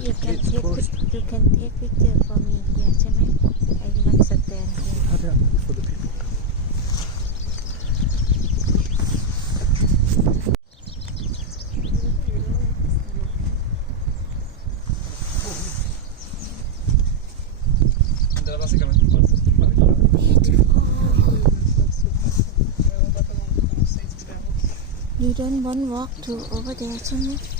you can take picture for me here ใช่ไหม I want stand here Hurry up for the people. Det var säkert beautiful you don't want walk to over there ใช่ไหม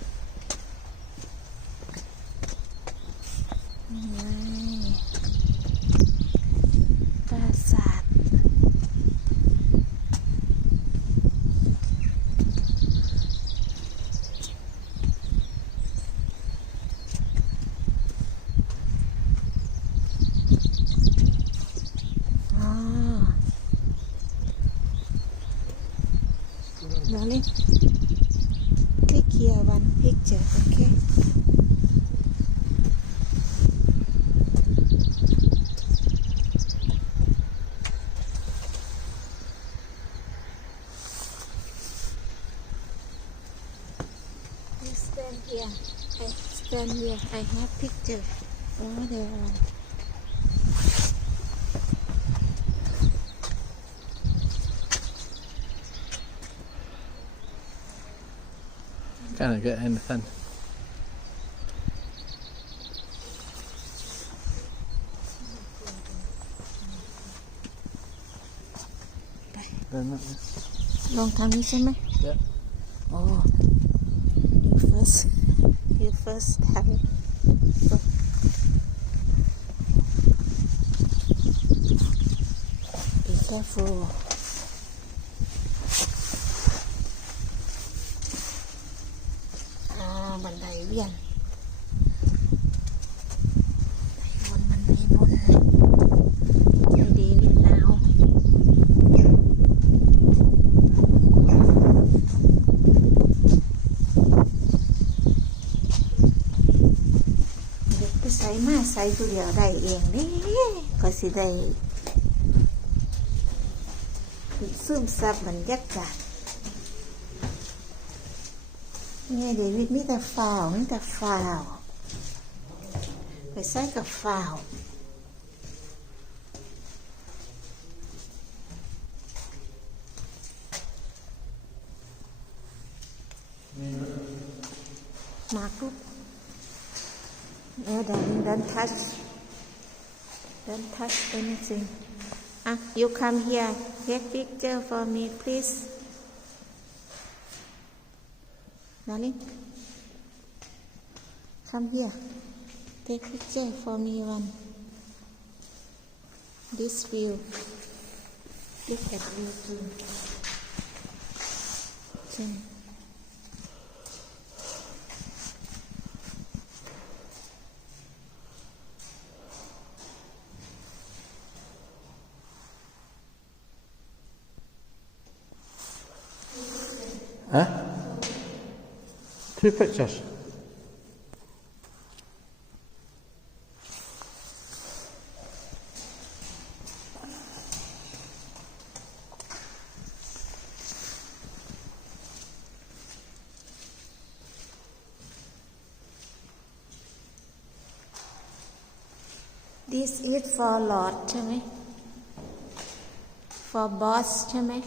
นี่ไงปราสาท อ๋อ Darling, click here one picture, okay? You stand here. I stand here. I have picture. Đó đều là Can't get anything. Đây. Long thang đi xem mấy. Yeah. Oh. First you first time be careful อ่าบันไดเวียนบันไดบนบันไดบนใจดีนิดหนาว เด็กไปใส่ มาใส่ผู้เดียวได้เองนี่ก็สิได้ซึมซับบรรยากาศเนี่ยเดวิดมีแต่ฟาวมีแต่ฟาวไปใส่กับฟาวมาคุก No, darling, don't touch. Don't touch anything. Ah, you come here. Take picture for me, please. Darling, come here. Take picture for me one. This view. Look at you too. Huh? Two pictures. This is for Lord to me, for boss to me.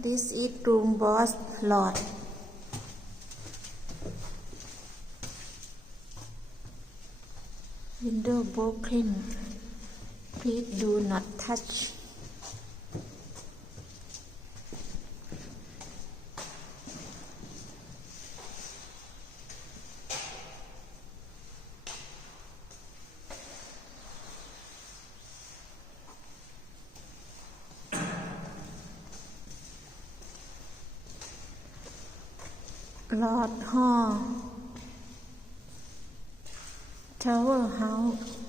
This is room boss Lord. Window broken. Please do not touch ลอดฮอ Tower House